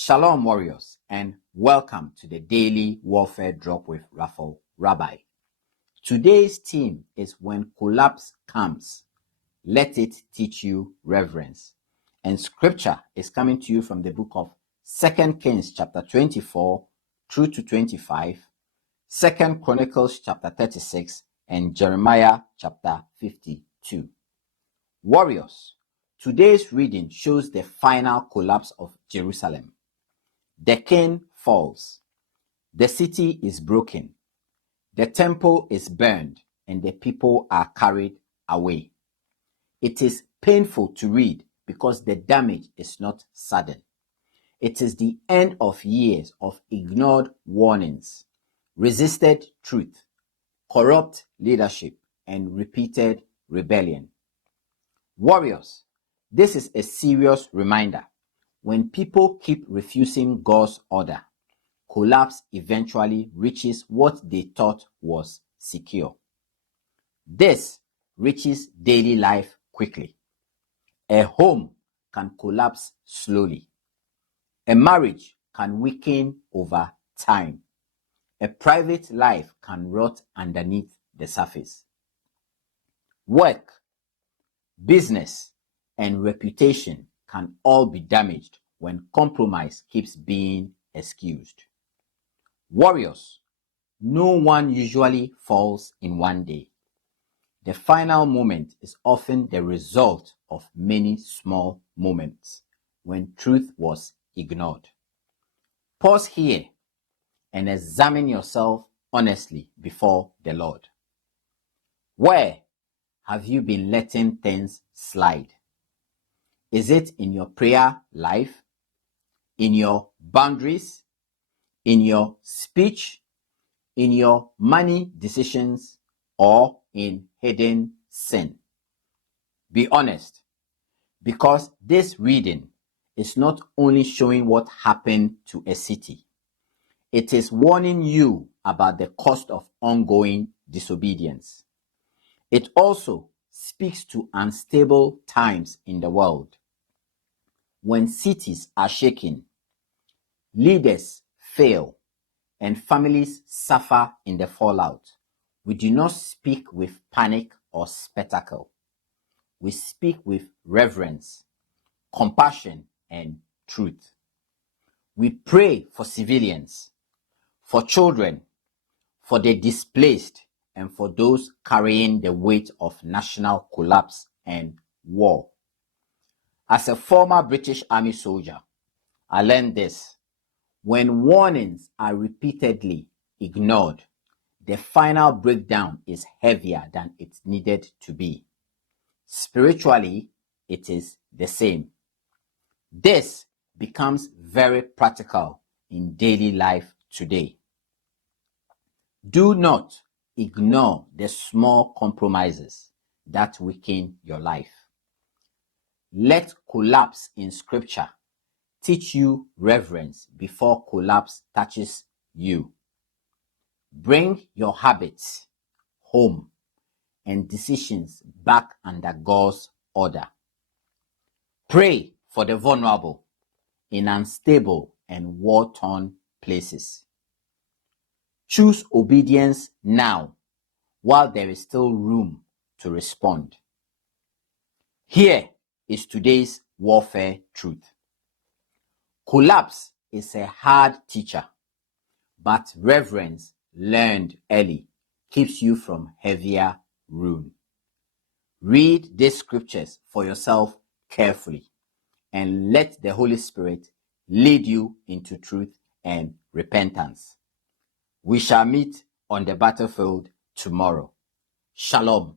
Shalom, warriors, and welcome to the Daily Warfare Drop with Raphael, Rabbi. Today's theme is When Collapse Comes, Let It Teach You Reverence. And scripture is coming to you from the book of 2 Kings chapter 24 through to 25, 2 Chronicles chapter 36, and Jeremiah chapter 52. Warriors, today's reading shows the final collapse of Jerusalem. The king falls. The city is broken. The temple is burned and the people are carried away. It is painful to read because the damage is not sudden. It is the end of years of ignored warnings, resisted truth, corrupt leadership, and repeated rebellion. Warriors, this is a serious reminder. When people keep refusing God's order, collapse eventually reaches what they thought was secure. This reaches daily life quickly. A home can collapse slowly. A marriage can weaken over time. A private life can rot underneath the surface. Work, business, and reputation can all be damaged when compromise keeps being excused. Warriors, no one usually falls in one day. The final moment is often the result of many small moments when truth was ignored. Pause here and examine yourself honestly before the Lord. Where have you been letting things slide? Is it in your prayer life, in your boundaries, in your speech, in your money decisions, or in hidden sin? Be honest, because this reading is not only showing what happened to a city, it is warning you about the cost of ongoing disobedience. It also speaks to unstable times in the world. When cities are shaken, leaders fail, and families suffer in the fallout, we do not speak with panic or spectacle. We speak with reverence, compassion, and truth. We pray for civilians, for children, for the displaced, and for those carrying the weight of national collapse and war. As a former British Army soldier, I learned this. When warnings are repeatedly ignored, the final breakdown is heavier than it needed to be. Spiritually, it is the same. This becomes very practical in daily life today. Do not ignore the small compromises that weaken your life. Let collapse in scripture teach you reverence before collapse touches you. Bring your habits, home, and decisions back under God's order. Pray for the vulnerable in unstable and war-torn places. Choose obedience now while there is still room to respond. Here is today's warfare truth. Collapse is a hard teacher, but reverence learned early keeps you from heavier ruin. Read these scriptures for yourself carefully and let the Holy Spirit lead you into truth and repentance. We shall meet on the battlefield tomorrow. Shalom.